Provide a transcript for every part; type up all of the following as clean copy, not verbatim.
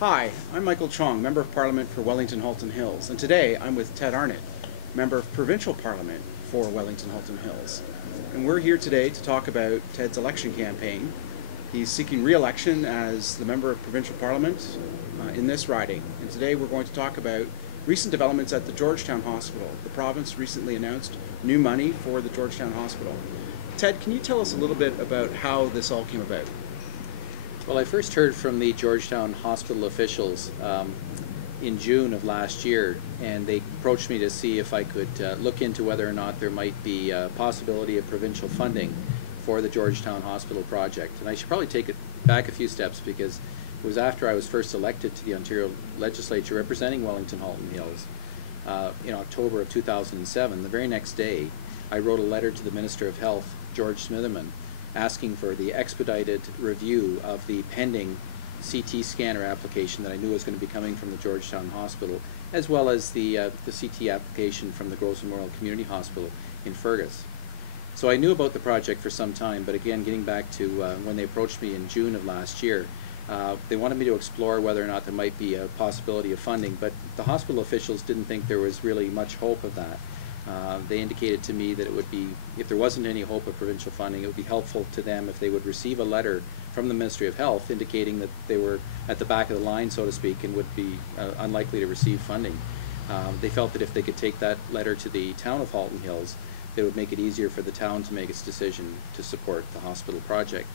Hi, I'm Michael Chong, Member of Parliament for Wellington-Halton Hills, and today I'm with Ted Arnott, Member of Provincial Parliament for Wellington-Halton Hills. And we're here today to talk about Ted's election campaign. He's seeking re-election as the Member of Provincial Parliament in this riding. And today we're going to talk about recent developments at the Georgetown Hospital. The province recently announced new money for the Georgetown Hospital. Ted, can you tell us a little bit about how this all came about? Well, I first heard from the Georgetown Hospital officials in June of last year, and they approached me to see if I could look into whether or not there might be a possibility of provincial funding for the Georgetown Hospital project. And I should probably take it back a few steps, because it was after I was first elected to the Ontario Legislature representing Wellington-Halton Hills in October of 2007. The very next day, I wrote a letter to the Minister of Health, George Smitherman, asking for the expedited review of the pending CT scanner application that I knew was going to be coming from the Georgetown Hospital, as well as the CT application from the Groves Memorial Community Hospital in Fergus. So I knew about the project for some time, but again, getting back to when they approached me in June of last year, they wanted me to explore whether or not there might be a possibility of funding, but the hospital officials didn't think there was really much hope of that. They indicated to me that it would be, if there wasn't any hope of provincial funding, it would be helpful to them if they would receive a letter from the Ministry of Health indicating that they were at the back of the line, so to speak, and would be unlikely to receive funding. They felt that if they could take that letter to the town of Halton Hills, it would make it easier for the town to make its decision to support the hospital project.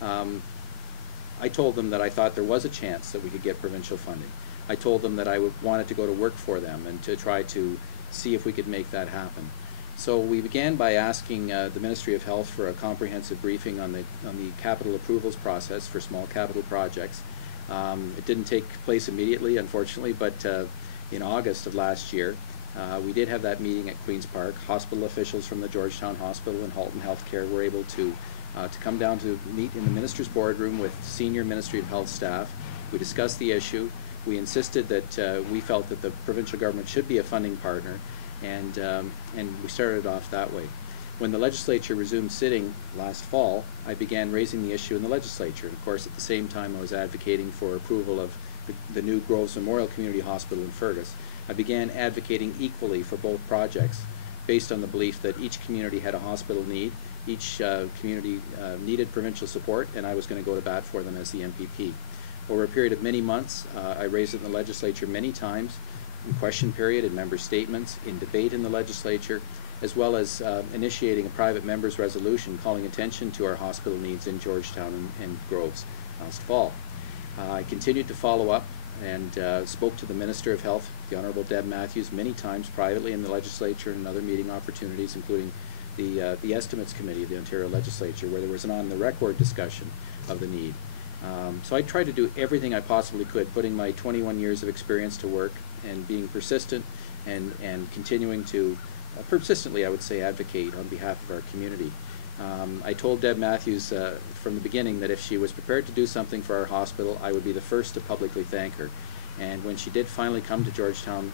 I told them that I thought there was a chance that we could get provincial funding. I told them that I wanted to go to work for them and to try to see if we could make that happen. So we began by asking the Ministry of Health for a comprehensive briefing on the capital approvals process for small capital projects. It didn't take place immediately, unfortunately, but in August of last year, we did have that meeting at Queen's Park. Hospital officials from the Georgetown Hospital and Halton Healthcare were able to come down to meet in the Minister's boardroom with senior Ministry of Health staff. We discussed the issue. We insisted that we felt that the provincial government should be a funding partner, and we started off that way. When the legislature resumed sitting last fall, I began raising the issue in the legislature. And of course, at the same time, I was advocating for approval of the new Groves Memorial Community Hospital in Fergus. I began advocating equally for both projects, based on the belief that each community had a hospital need, each community needed provincial support, and I was going to go to bat for them as the MPP. Over a period of many months, I raised it in the legislature many times, in question period, in member statements, in debate in the legislature, as well as initiating a private members' resolution calling attention to our hospital needs in Georgetown and Groves last fall. I continued to follow up and spoke to the Minister of Health, the Honourable Deb Matthews, many times privately in the legislature and other meeting opportunities, including the Estimates Committee of the Ontario Legislature, where there was an on-the-record discussion of the need. So I tried to do everything I possibly could, putting my 21 years of experience to work and being persistent and continuing to, persistently I would say, advocate on behalf of our community. I told Deb Matthews from the beginning that if she was prepared to do something for our hospital, I would be the first to publicly thank her. And when she did finally come to Georgetown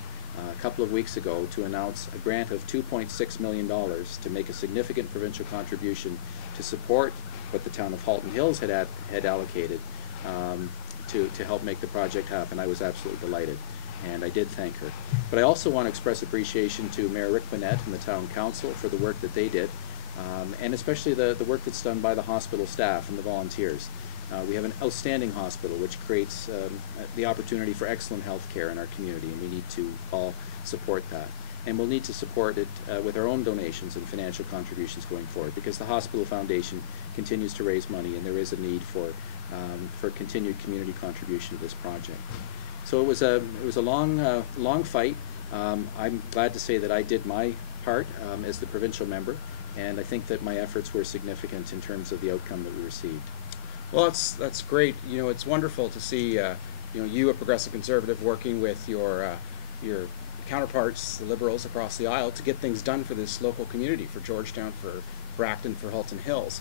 a couple of weeks ago to announce a grant of $2.6 million to make a significant provincial contribution to support what the town of Halton Hills had allocated to help make the project happen, I was absolutely delighted, and I did thank her. But I also want to express appreciation to Mayor Rick Bonnett and the Town Council for the work that they did, and especially the work that's done by the hospital staff and the volunteers. We have an outstanding hospital which creates the opportunity for excellent health care in our community, and we need to all support that. And we'll need to support it with our own donations and financial contributions going forward, because the Hospital Foundation continues to raise money, and there is a need for continued community contribution to this project. So it was a long fight. I'm glad to say that I did my part as the provincial member, and I think that my efforts were significant in terms of the outcome that we received. Well, that's great. You know, it's wonderful to see you, a progressive conservative, working with your counterparts, the Liberals across the aisle, to get things done for this local community, for Georgetown, for Acton, for Halton Hills.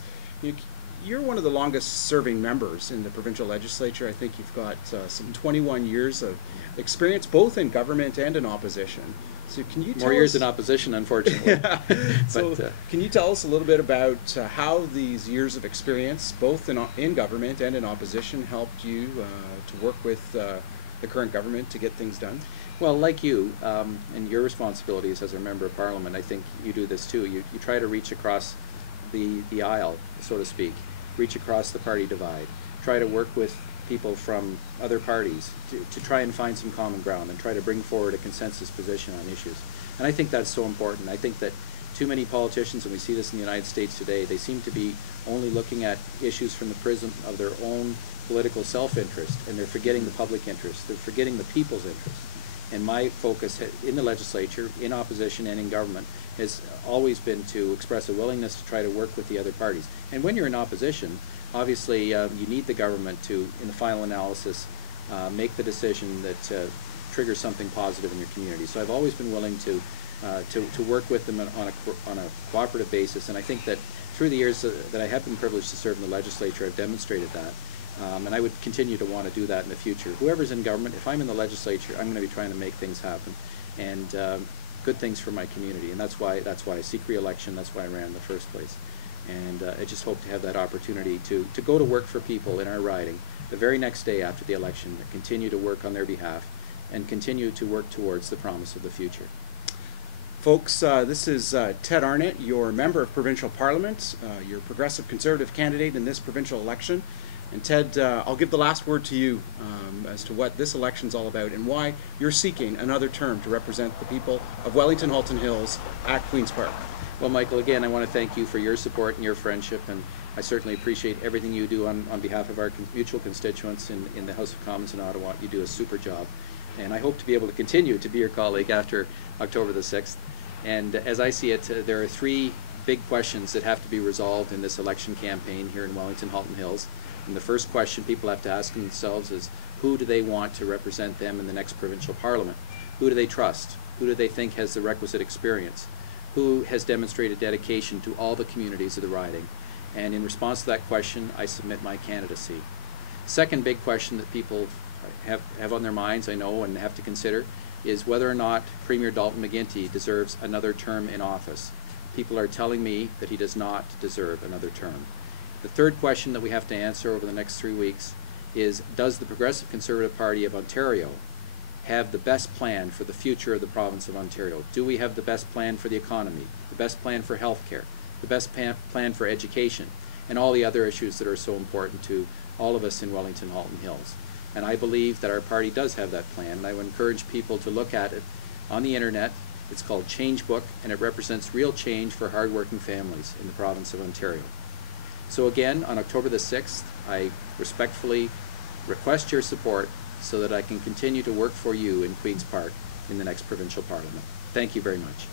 You're one of the longest serving members in the provincial legislature. I think you've got some 21 years of experience both in government and in opposition. So can you tell More years us, in opposition, unfortunately. yeah. So But, can you tell us a little bit about how these years of experience, both in government and in opposition, helped you to work with the current government to get things done? well, like you, and your responsibilities as a member of Parliament, I think you do this too. You try to reach across the aisle, so to speak, reach across the party divide, try to work with people from other parties to try and find some common ground and try to bring forward a consensus position on issues. And I think that's so important. I think that too many politicians, and we see this in the United States today, they seem to be only looking at issues from the prism of their own political self-interest, and they're forgetting the public interest. They're forgetting the people's interest. And my focus in the legislature, in opposition and in government, has always been to express a willingness to try to work with the other parties. And when you're in opposition, obviously you need the government to, in the final analysis, make the decision that triggers something positive in your community. So I've always been willing to work with them on a cooperative basis, and I think that through the years that I have been privileged to serve in the legislature, I've demonstrated that. And I would continue to want to do that in the future. Whoever's in government, if I'm in the legislature, I'm going to be trying to make things happen, and good things for my community. And that's why I seek re-election. That's why I ran in the first place. And I just hope to have that opportunity to go to work for people in our riding the very next day after the election, to continue to work on their behalf and continue to work towards the promise of the future. Folks, this is Ted Arnott, your Member of Provincial Parliament, your Progressive Conservative candidate in this provincial election. And Ted, I'll give the last word to you as to what this election's all about and why you're seeking another term to represent the people of Wellington Halton Hills at Queen's Park. Well, Michael, again, I want to thank you for your support and your friendship, and I certainly appreciate everything you do on behalf of our mutual constituents in the House of Commons in Ottawa. You do a super job, and I hope to be able to continue to be your colleague after October the 6th. And as I see it, there are three big questions that have to be resolved in this election campaign here in Wellington Halton Hills. And the first question people have to ask themselves is, who do they want to represent them in the next provincial parliament? Who do they trust? Who do they think has the requisite experience? Who has demonstrated dedication to all the communities of the riding? And in response to that question, I submit my candidacy. Second big question that people have on their minds, I know, and have to consider, is whether or not Premier Dalton McGuinty deserves another term in office. People are telling me that he does not deserve another term. The third question that we have to answer over the next 3 weeks is, does the Progressive Conservative Party of Ontario have the best plan for the future of the province of Ontario? Do we have the best plan for the economy, the best plan for healthcare, the best plan for education, and all the other issues that are so important to all of us in Wellington Halton Hills? And I believe that our party does have that plan, and I would encourage people to look at it on the internet. It's called Change Book, and it represents real change for hardworking families in the province of Ontario. So again, on October the 6th, I respectfully request your support so that I can continue to work for you in Queen's Park in the next provincial parliament. Thank you very much.